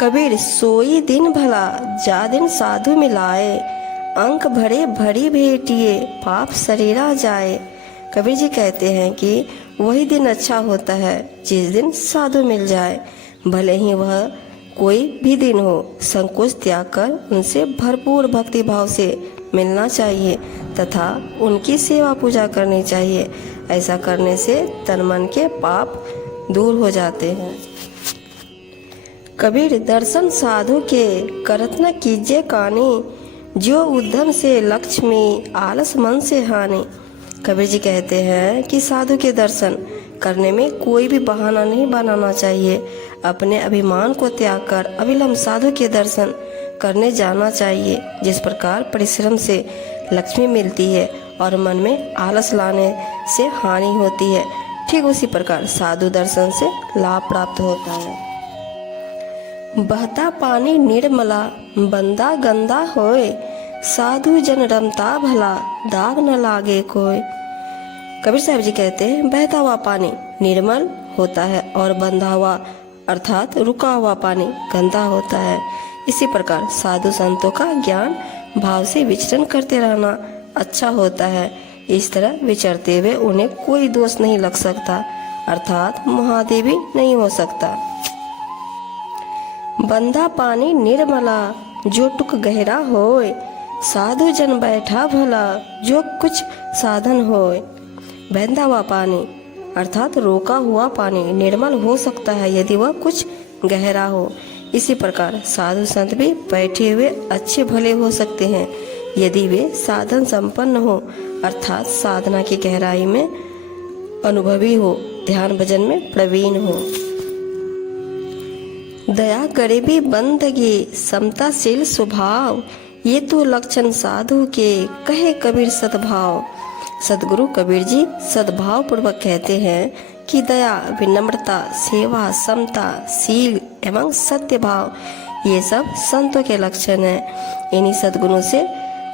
कबीर सोई दिन भला जा दिन साधु मिलाए, अंक भरे भरी भेटिए पाप शरीरा जाए। कबीर जी कहते हैं कि वही दिन अच्छा होता है जिस दिन साधु मिल जाए, भले ही वह कोई भी दिन हो। संकोच त्याग कर उनसे भरपूर भक्ति भाव से मिलना चाहिए तथा उनकी सेवा पूजा करनी चाहिए। ऐसा करने से तन मन के पाप दूर हो जाते हैं। कबीर दर्शन साधु के करत न कीजिए कानी, जो उद्यम से लक्ष्मी आलस मन से हानि। कबीर जी कहते हैं कि साधु के दर्शन करने में कोई भी बहाना नहीं बनाना चाहिए। अपने अभिमान को त्याग कर अविलंब साधु के दर्शन करने जाना चाहिए। जिस प्रकार परिश्रम से लक्ष्मी मिलती है और मन में आलस लाने से हानि होती है, ठीक उसी प्रकार साधु दर्शन से लाभ प्राप्त होता है। बहता पानी निर्मला बंदा गंदा होए, साधु जन रमता भला दाग न लागे कोई। कबीर साहब जी कहते हैं बहता हुआ पानी निर्मल होता है और बंधा हुआ अर्थात रुका हुआ पानी गंदा होता है। इसी प्रकार साधु संतों का ज्ञान भाव से विचरण करते रहना अच्छा होता है। इस तरह विचरते हुए उन्हें कोई दोष नहीं लग सकता, अर्थात महादेवी नहीं हो सकता। बंधा पानी निर्मला जो टुक गहरा होए, साधु जन बैठा भला जो कुछ साधन होए। बहता हुआ पानी अर्थात रोका हुआ पानी निर्मल हो सकता है यदि वह कुछ गहरा हो। इसी प्रकार साधु संत भी बैठे हुए अच्छे भले हो सकते हैं यदि वे साधन संपन्न हो, अर्थात साधना की गहराई में अनुभवी हो, ध्यान भजन में प्रवीण हो। दया गरीबी बंदगी समताशील स्वभाव, ये तो लक्षण साधु के कहे कबीर सद्भाव। सदगुरु कबीर जी सद्भाव पूर्वक कहते हैं कि दया, विनम्रता, सेवा, समता, शील एवं सत्य भाव ये सब संतों के लक्षण हैं। इन्हीं सद्गुणों से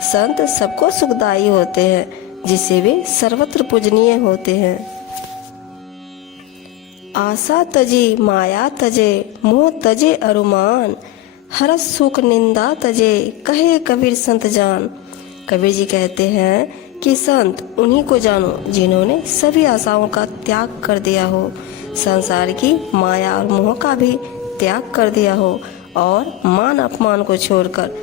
संत सबको सुखदायी होते हैं, जिससे वे सर्वत्र पूजनीय होते हैं। आशा तजे माया तजे मोह तजे अरुमान, हरस सुख निंदा तजे कहे कबीर संत जान। कबीर जी कहते हैं कि संत उन्हीं को जानो जिन्होंने सभी आशाओं का त्याग कर दिया हो, संसार की माया और मोह का भी त्याग कर दिया हो और मान अपमान को छोड़कर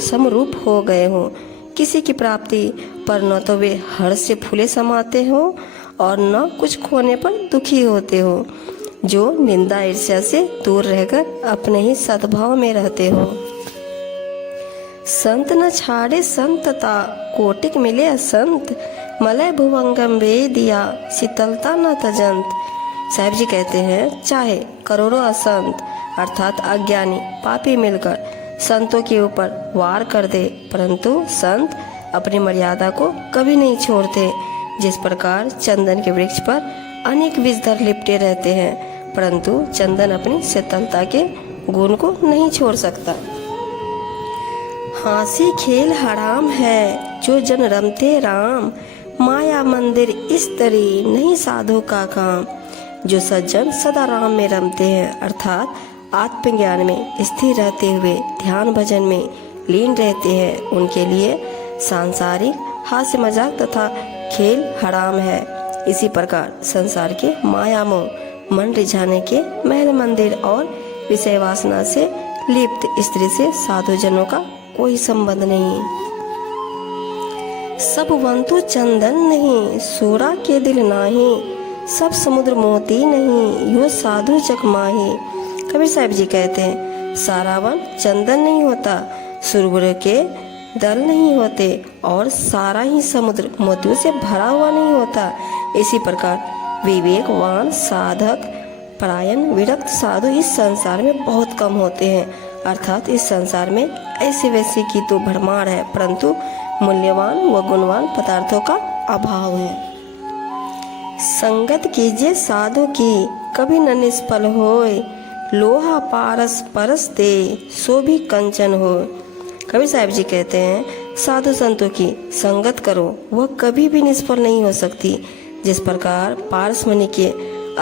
समरूप हो गए हो। किसी की प्राप्ति पर न तो वे हर्ष से फूले समाते हो और न कुछ खोने पर दुखी होते हो, जो निंदा ईर्ष्या से दूर रहकर अपने ही सद्भाव में रहते हो। संत न छाड़े संतता कोटिक मिले असंत, मलय भुवंगम वे दिया शीतलता न तजंत। साहब जी कहते हैं चाहे करोड़ों असंत अर्थात अज्ञानी पापी मिलकर संतों के ऊपर वार कर दे, परंतु संत अपनी मर्यादा को कभी नहीं छोड़ते। जिस प्रकार चंदन के वृक्ष पर अनेक विषधर लिपटे रहते हैं, परंतु चंदन अपनी शीतलता के गुण को नहीं छोड़ सकता। हंसी खेल हराम है जो जन रमते राम, माया मंदिर इस तरी नहीं साधु का काम। जो सज्जन सदा राम में रमते हैं अर्थात आत्मज्ञान में स्थिर रहते हुए ध्यान भजन में लीन रहते हैं, उनके लिए सांसारिक हास्य मजाक तथा खेल हराम है। इसी प्रकार संसार के माया मोह मन रिझाने के महल मंदिर और विषय वासना से लिप्त स्त्री से साधु जनों का कोई संबंध नहीं। सब वंतु चंदन नहीं सूरा के दिल नाही, सब समुद्र मोती नहीं यो साधु जग माही। कबीर साहब जी कहते हैं सारा वन चंदन नहीं होता, सुरबुरे के दल नहीं होते और सारा ही समुद्र मोतियों से भरा हुआ नहीं होता। इसी प्रकार विवेकवान साधक परायण विरक्त साधु इस संसार में बहुत कम होते हैं, अर्थात इस संसार में ऐसे वैसे की तो भरमार है, परंतु मूल्यवान व गुणवान पदार्थों का अभाव है। संगत कीजिए साधु की कभी न निष्फल होए, लोहा पारस परस दे सो भी कंचन हो। कबीर साहब जी कहते हैं साधु संतों की संगत करो, वह कभी भी निष्फल नहीं हो सकती। जिस प्रकार पारस मणि के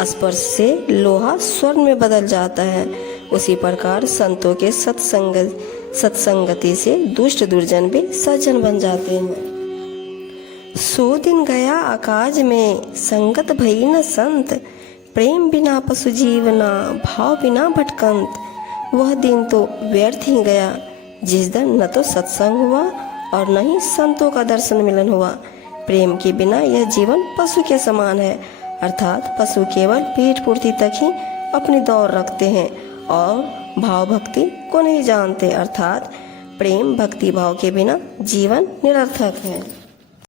स्पर्श से लोहा स्वर्ण में बदल जाता है, उसी प्रकार संतों के सत्संगति से दुष्ट दुर्जन भी सज्जन बन जाते हैं। सो दिन गया आकाश में संगत भई न संत, प्रेम बिना पशु जीवना भाव बिना भटकंत। वह दिन तो व्यर्थ ही गया जिस दिन न तो सत्संग हुआ और न ही संतों का दर्शन मिलन हुआ। प्रेम के बिना यह जीवन पशु के समान है, अर्थात पशु केवल पेट पूर्ति तक ही अपनी दौड़ रखते हैं और भाव भक्ति को नहीं जानते, अर्थात प्रेम भक्ति भाव के बिना जीवन निरर्थक है।